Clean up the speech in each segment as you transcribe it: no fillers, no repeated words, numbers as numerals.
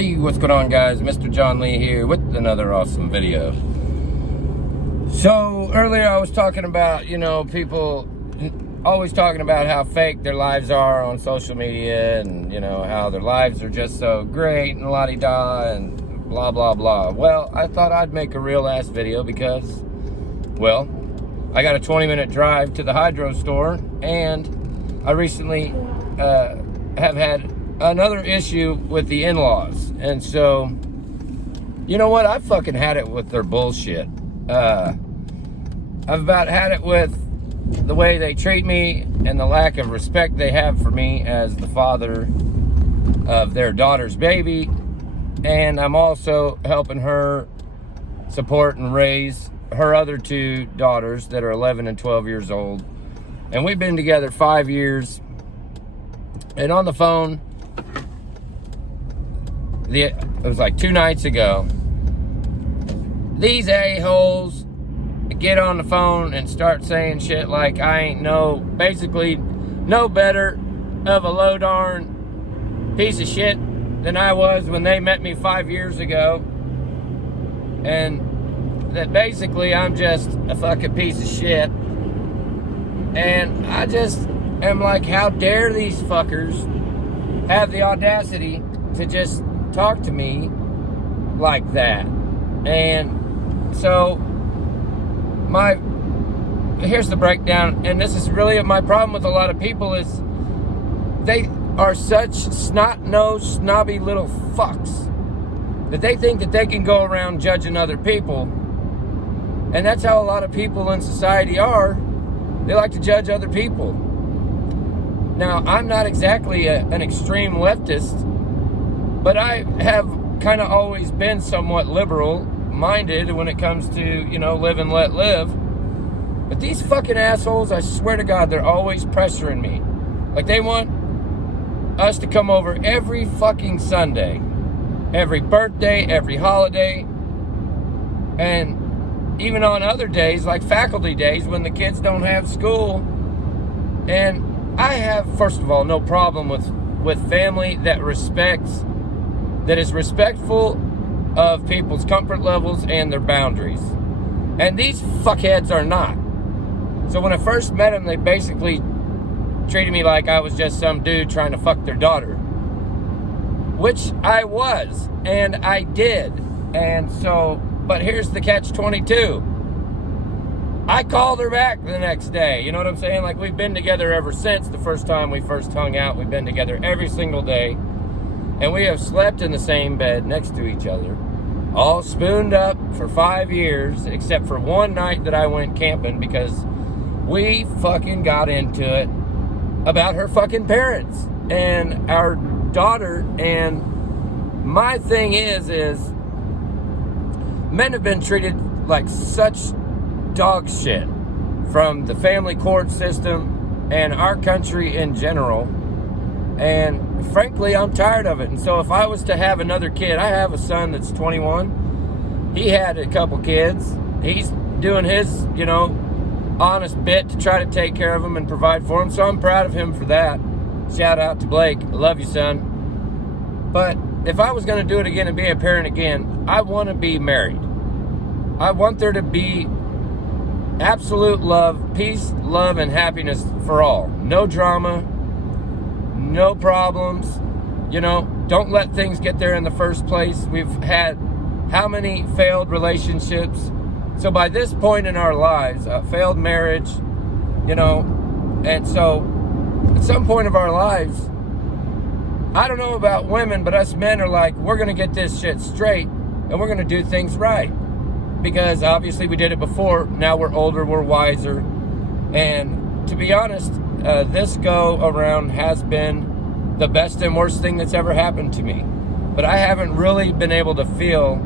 Hey, what's going on, guys? Mr. John Lee here with another awesome video. So earlier I was talking about, people always talking about how fake their lives are on social media, and how their lives are just so great and la-di-da and blah blah blah. Well, I thought I'd make a real ass video because, well, I got a 20-minute drive to the hydro store, and I recently have had another issue with the in-laws. And so, you know what? I've fucking had it with their bullshit. I've about had it with the way they treat me and the lack of respect they have for me as the father of their daughter's baby. And I'm also helping her support and raise her other two daughters that are 11 and 12 years old. And we've been together 5 years. And on the phone, it was like 2 nights ago, these a-holes get on the phone and start saying shit like I ain't basically no better of a low darn piece of shit than I was when they met me 5 years ago. And that basically I'm just a fucking piece of shit. And I just am like, how dare these fuckers have the audacity to just talk to me like that. And so here's the breakdown, and this is really my problem with a lot of people, is they are such snot-nosed, snobby little fucks that they think that they can go around judging other people. And that's how a lot of people in society are. They like to judge other people. Now, I'm not exactly an extreme leftist, but I have kind of always been somewhat liberal-minded when it comes to, live and let live. But these fucking assholes, I swear to God, they're always pressuring me. Like, they want us to come over every fucking Sunday, every birthday, every holiday, and even on other days, like faculty days, when the kids don't have school. And I have, first of all, no problem with family that is respectful of people's comfort levels and their boundaries. And these fuckheads are not. So when I first met them, they basically treated me like I was just some dude trying to fuck their daughter. Which I was, and I did. And so, but here's the catch-22. I called her back the next day. You know what I'm saying? Like, we've been together ever since the first time we first hung out. We've been together every single day. And we have slept in the same bed next to each other, all spooned up for 5 years, except for one night that I went camping because we fucking got into it about her fucking parents and our daughter. And my thing is men have been treated like such dog shit from the family court system and our country in general. And frankly, I'm tired of it. And so if I was to have another kid, I have a son that's 21. He had a couple kids. He's doing his, honest bit to try to take care of them and provide for them. So I'm proud of him for that. Shout out to Blake. I love you, son. But if I was going to do it again and be a parent again, I want to be married. I want there to be absolute love, peace, love, and happiness for all. No drama. No problems. Don't let things get there in the first place. We've had how many failed relationships? So by this point in our lives, a failed marriage, and so at some point of our lives, I don't know about women, but us men are like, we're going to get this shit straight and we're going to do things right. Because obviously we did it before. Now we're older, we're wiser. And to be honest, this go around has been the best and worst thing that's ever happened to me. But I haven't really been able to feel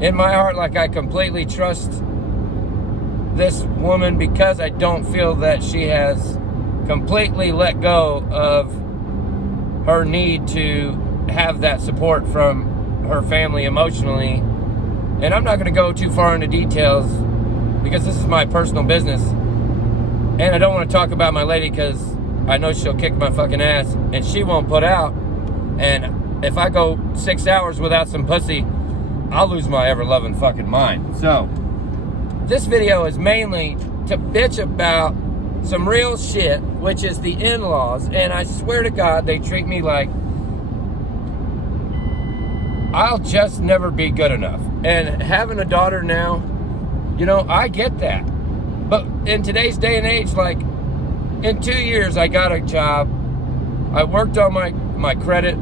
in my heart like I completely trust this woman, because I don't feel that she has completely let go of her need to have that support from her family emotionally. And I'm not going to go too far into details because this is my personal business. And I don't want to talk about my lady because I know she'll kick my fucking ass and she won't put out. And if I go 6 hours without some pussy, I'll lose my ever-loving fucking mind. So, this video is mainly to bitch about some real shit, which is the in-laws, and I swear to God, they treat me like I'll just never be good enough. And having a daughter now, you know, I get that. But in today's day and age, like, in 2 years, I got a job. I worked on my credit.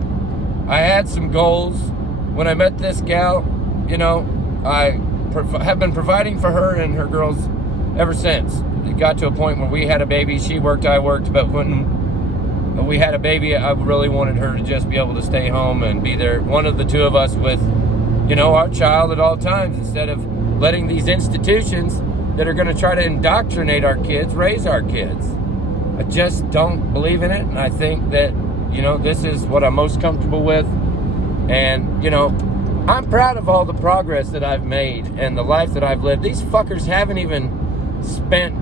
I had some goals. When I met this gal, you know, I have been providing for her and her girls ever since. It got to a point where we had a baby. She worked, I worked, but when we had a baby, I really wanted her to just be able to stay home and be there, one of the two of us with, you know, our child at all times, instead of letting these institutions that are going to try to indoctrinate our kids raise our kids. I just don't believe in it, and I think that, you know, this is what I'm most comfortable with. And, you know, I'm proud of all the progress that I've made and the life that I've lived. These fuckers haven't even spent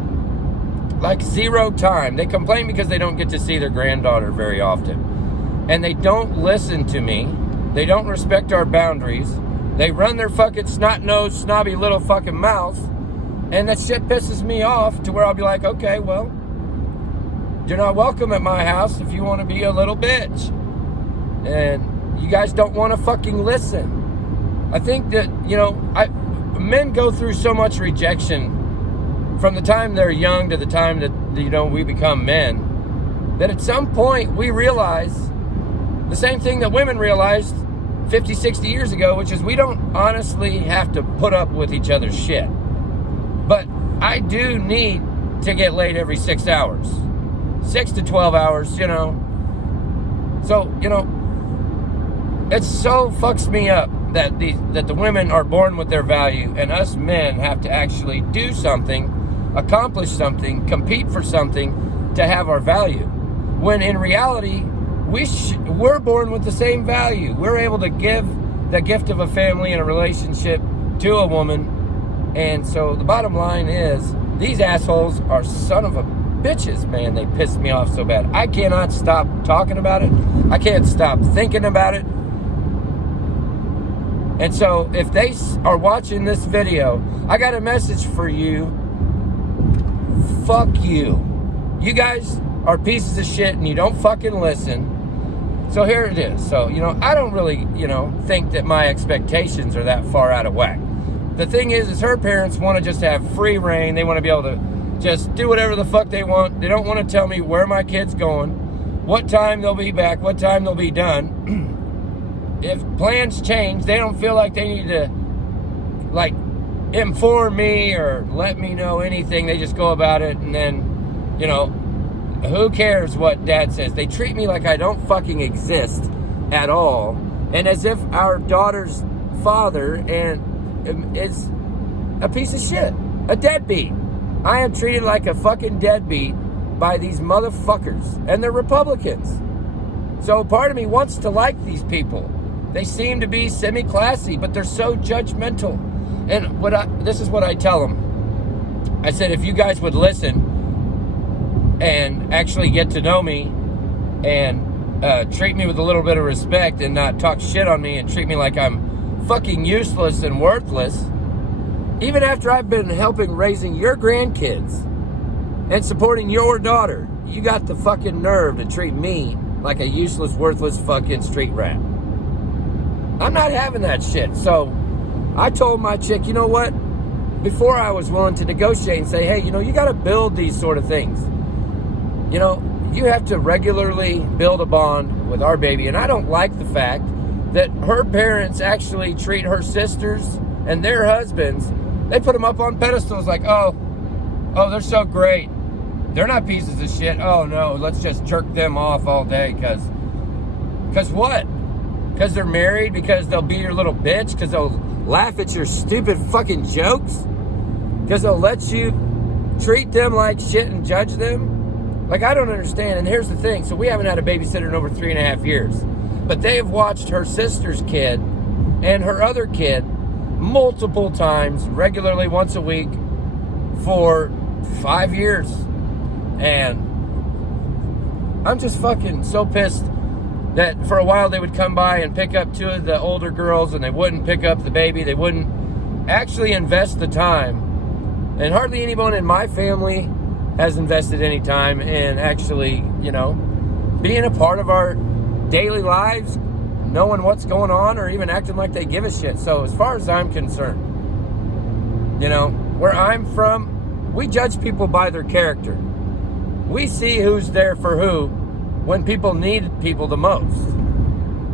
like zero time. They complain because they don't get to see their granddaughter very often. And they don't listen to me. They don't respect our boundaries. They run their fucking snot-nosed, snobby little fucking mouths. And that shit pisses me off to where I'll be like, okay, well, you're not welcome at my house if you want to be a little bitch. And you guys don't want to fucking listen. I think that, you know, men go through so much rejection from the time they're young to the time that, you know, we become men, that at some point we realize the same thing that women realized 50, 60 years ago, which is we don't honestly have to put up with each other's shit. But I do need to get laid every 6 hours. 6 to 12 hours, you know. So, you know, it so fucks me up that the women are born with their value and us men have to actually do something, accomplish something, compete for something to have our value. When in reality, we're born with the same value. We're able to give the gift of a family and a relationship to a woman. And so the bottom line is, these assholes are son of a bitches, man. They piss me off so bad. I cannot stop talking about it. I can't stop thinking about it. And so if they are watching this video, I got a message for you. Fuck you. You guys are pieces of shit and you don't fucking listen. So here it is. So, you know, I don't really, you know, think that my expectations are that far out of whack. The thing is her parents want to just have free reign. They want to be able to just do whatever the fuck they want. They don't want to tell me where my kid's going, what time they'll be back, what time they'll be done. If plans change, they don't feel like they need to, like, inform me or let me know anything. They just go about it, and then, you know, who cares what dad says? They treat me like I don't fucking exist at all, and as if our daughter's father is a piece of shit, a deadbeat. I am treated like a fucking deadbeat by these motherfuckers, and they're Republicans. So part of me wants to like these people. They seem to be semi-classy, but they're so judgmental. And this is what I tell them. I said, if you guys would listen and actually get to know me and treat me with a little bit of respect and not talk shit on me and treat me like I'm fucking useless and worthless, even after I've been helping raising your grandkids and supporting your daughter, you got the fucking nerve to treat me like a useless, worthless fucking street rat. I'm not having that shit. So I told my chick, you know what? Before I was willing to negotiate and say, hey, you know, you got to build these sort of things. You know, you have to regularly build a bond with our baby. And I don't like the fact that her parents actually treat her sisters and their husbands, they put them up on pedestals like, oh, they're so great. They're not pieces of shit. Oh, no, let's just jerk them off all day because what? Because they're married? Because they'll be your little bitch? Because they'll laugh at your stupid fucking jokes? Because they'll let you treat them like shit and judge them? Like, I don't understand. And here's the thing. So we haven't had a babysitter in over 3.5 years. But they have watched her sister's kid and her other kid multiple times, regularly once a week, for 5 years. And I'm just fucking so pissed that for a while they would come by and pick up two of the older girls, and they wouldn't pick up the baby. They wouldn't actually invest the time. And hardly anyone in my family has invested any time in actually, you know, being a part of our daily lives, knowing what's going on, or even acting like they give a shit. So as far as I'm concerned, you know, where I'm from, we judge people by their character. We see who's there for who when people need people the most.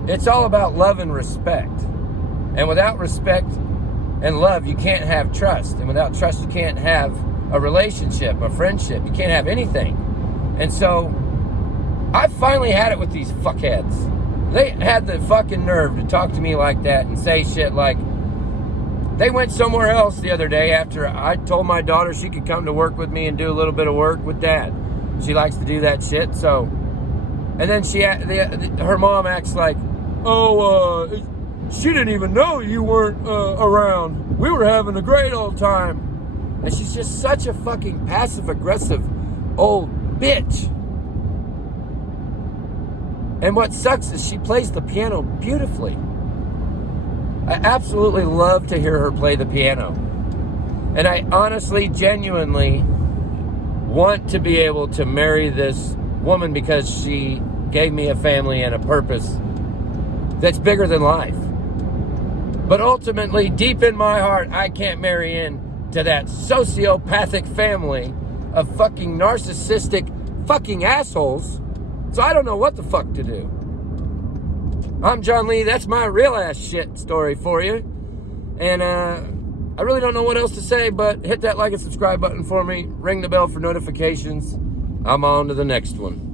It's all about love and respect. And without respect and love, you can't have trust. And without trust, you can't have a relationship, a friendship. You can't have anything. And so, I finally had it with these fuckheads. They had the fucking nerve to talk to me like that and say shit like, they went somewhere else the other day after I told my daughter she could come to work with me and do a little bit of work with Dad. She likes to do that shit, so... And then her mom acts like, she didn't even know you weren't around. We were having a great old time. And she's just such a fucking passive-aggressive old bitch. And what sucks is she plays the piano beautifully. I absolutely love to hear her play the piano. And I honestly, genuinely want to be able to marry this woman because she gave me a family and a purpose that's bigger than life. But ultimately, deep in my heart, I can't marry into that sociopathic family of fucking narcissistic fucking assholes. So I don't know what the fuck to do. I'm John Lee. That's my real ass shit story for you. And I really don't know what else to say, but hit that like and subscribe button for me. Ring the bell for notifications. I'm on to the next one.